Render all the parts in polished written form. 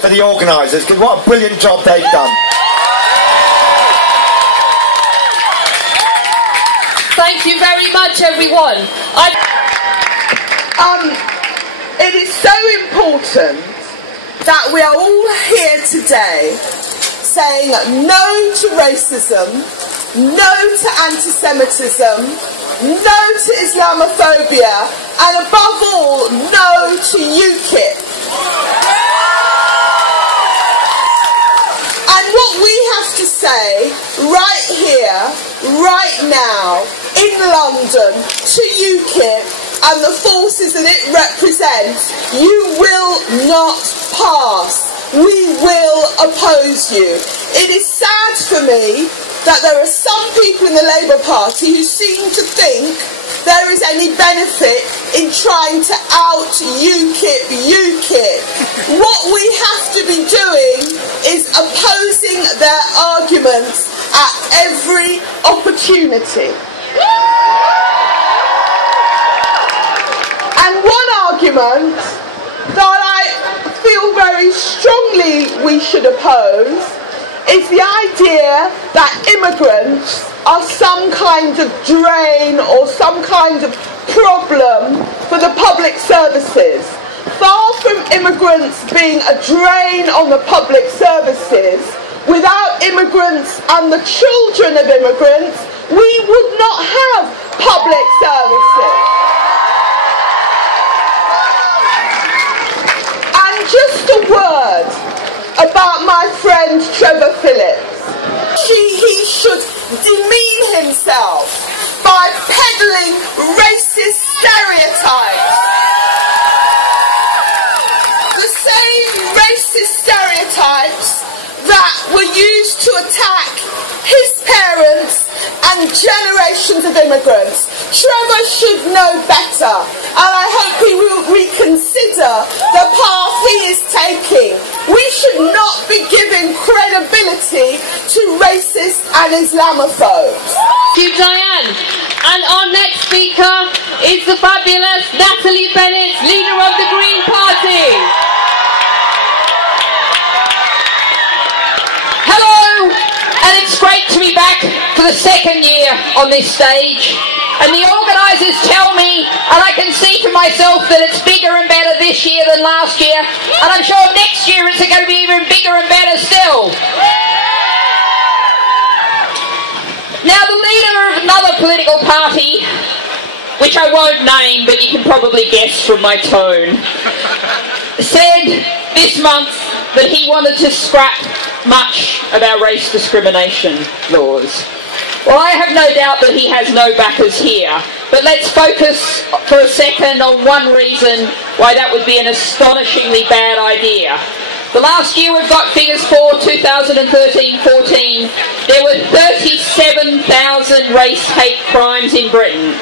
for the organisers, because what a brilliant job they've done. Thank you very much, everyone. It is so important that we are all here today saying no to racism, no to anti-Semitism, no to Islamophobia, and above all, no to UKIP. And what we have to say right here, right now, in London, to UKIP and the forces that it represents, you will not pass. We will oppose you. It is sad for me that there are some people in the Labour Party who seem to think there is any benefit in trying to out UKIP. What we have to be doing is opposing their arguments at every opportunity. And one argument that I feel very strongly we should oppose is the idea that immigrants are some kind of drain or some kind of problem for the public services. Far from immigrants being a drain on the public services, without immigrants and the children of immigrants, we would not have public services. And just a word about my friend Trevor Phillips. He should demean himself by peddling racist stereotypes. The same racist stereotypes that were used to attack his parents and generations of immigrants. Trevor should know better, and I hope he will reconsider the path he is taking. We should not be giving credibility to racists and Islamophobes. Thank you, Diane. And our next speaker is the fabulous Natalie Bennett, leader of the Green Party. Hello, and it's great to be back for the second year on this stage. And the organisers tell me, and I can see for myself, that it's bigger and better this year than last year. And I'm sure next year it's going to be even bigger and better still. Now, the leader of another political party, which I won't name, but you can probably guess from my tone, said this month that he wanted to scrap much of our race discrimination laws. Well, I have no doubt that he has no backers here, but let's focus for a second on one reason why that would be an astonishingly bad idea. The last year we've got figures for 2013-14, there were 37,000 race hate crimes in Britain.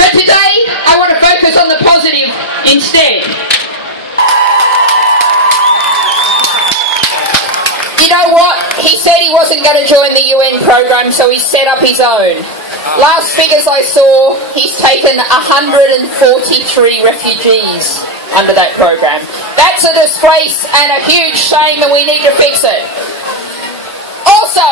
But today I want to focus on the positive instead. You know what? He said he wasn't going to join the UN program, so he set up his own. Last figures I saw, he's taken 143 refugees under that program. That's a disgrace and a huge shame, and we need to fix it. Also,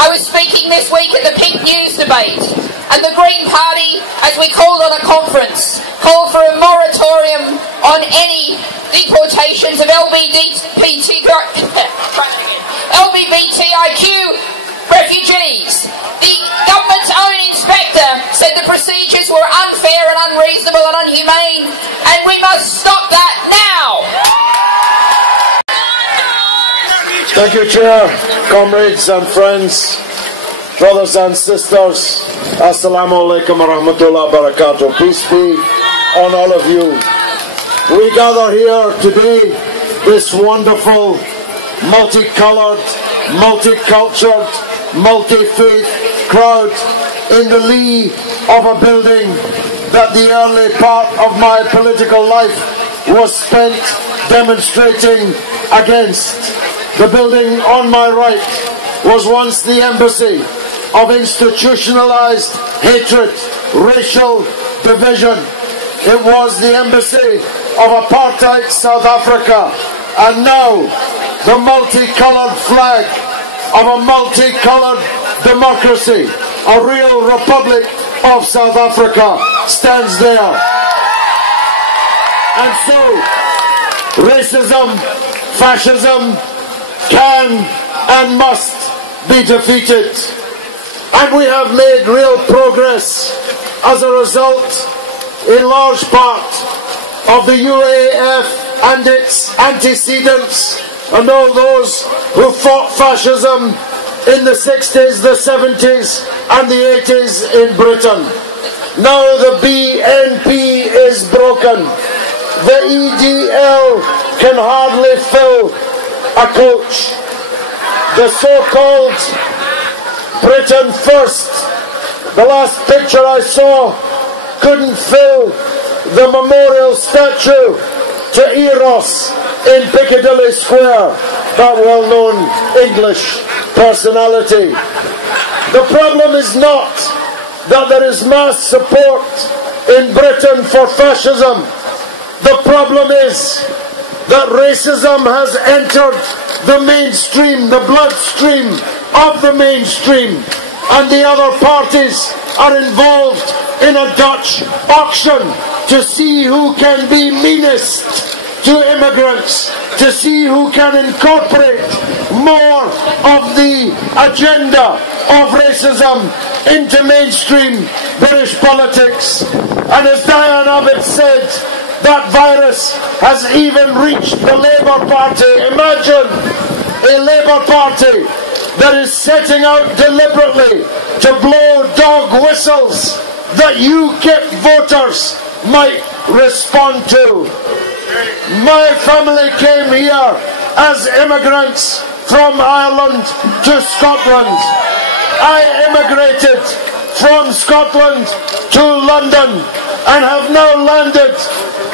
I was speaking this week at the Pink News debate, and the Green Party, as we called on a conference, called for a moratorium on any deportations of LGBTIQ refugees. The government's own inspector said the procedures were unfair and unreasonable and unhumane, and we must stop that now. Thank you, Chair, comrades and friends, brothers and sisters. Assalamu alaikum wa rahmatullahi wa barakatuh. Peace be on all of you. We gather here today, this wonderful, multicoloured, multicultured, multi-faith crowd in the lee of a building that the early part of my political life was spent demonstrating against. The building on my right was once the embassy of institutionalized hatred, racial division, it was the embassy of apartheid South Africa, and now the multicoloured flag of a multicoloured democracy, a real Republic of South Africa, stands there. And so, racism, fascism can and must be defeated. And we have made real progress as a result, in large part, of the UAF and its antecedents, and all those who fought fascism in the 60s, the 70s and the 80s in Britain. Now the BNP is broken. The EDL can hardly fill a coach. The so-called Britain First, the last picture I saw, couldn't fill the memorial statue to Eros in Piccadilly Square, that well-known English personality. The problem is not that there is mass support in Britain for fascism. The problem is that racism has entered the mainstream, the bloodstream of the mainstream, and the other parties are involved in a Dutch auction to see who can be meanest to immigrants, to see who can incorporate more of the agenda of racism into mainstream British politics. And as Diane Abbott said, that virus has even reached the Labour Party. Imagine a Labour Party that is setting out deliberately to blow dog whistles that UKIP voters might respond to. My family came here as immigrants from Ireland to Scotland. I immigrated from Scotland to London and have now landed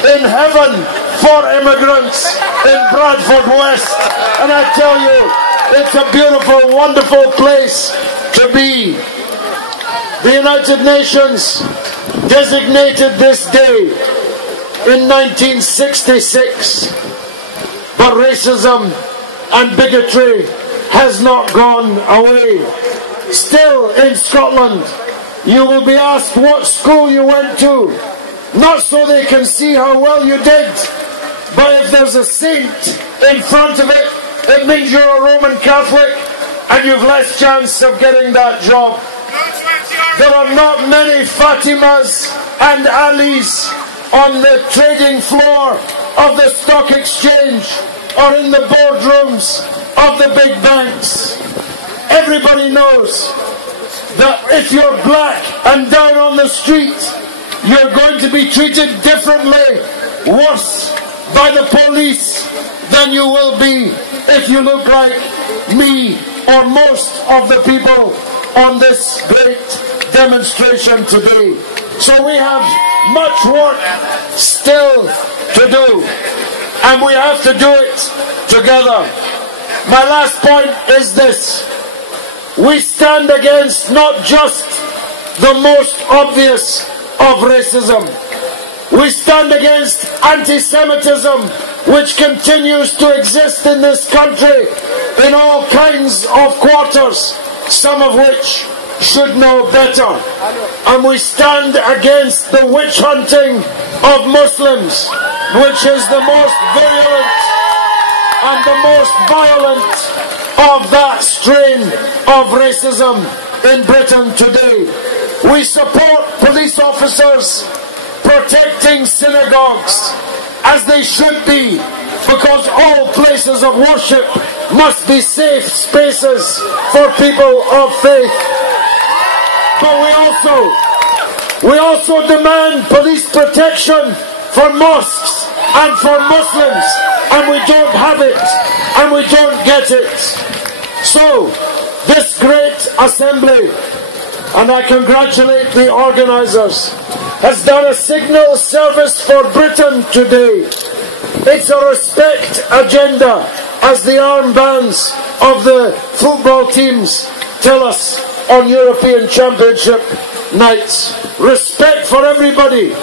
in heaven for immigrants in Bradford West. And I tell you, it's a beautiful, wonderful place to be. The United Nations designated this day in 1966, but racism and bigotry has not gone away. Still in Scotland, you will be asked what school you went to, not so they can see how well you did, but if there's a saint in front of it, it means you're a Roman Catholic and you've less chance of getting that job. There are not many Fatimas and Alis on the trading floor of the stock exchange or in the boardrooms of the big banks. Everybody knows that if you're black and down on the street, you're going to be treated differently, worse by the police than you will be if you look like me or most of the people on this great demonstration today. So we have much work still to do, and we have to do it together. My last point is this: we stand against not just the most obvious of racism. We stand against anti-Semitism, which continues to exist in this country in all kinds of quarters, some of which should know better. And we stand against the witch hunting of Muslims, which is the most virulent and the most violent of that strain of racism in Britain today. We support police officers protecting synagogues, as they should be, because all places of worship must be safe spaces for people of faith. But we also demand police protection for mosques and for Muslims, and we don't have it, and we don't get it. So, this great assembly, and I congratulate the organisers, has done a signal service for Britain today. It's a respect agenda, as the armbands of the football teams tell us on European Championship nights. Respect for everybody,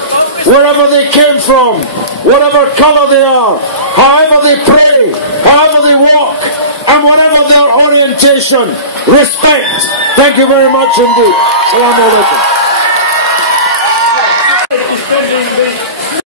wherever they came from, whatever colour they are, however they pray, however they walk, and whatever their orientation. Respect. Thank you very much indeed. Assalamu alaikum.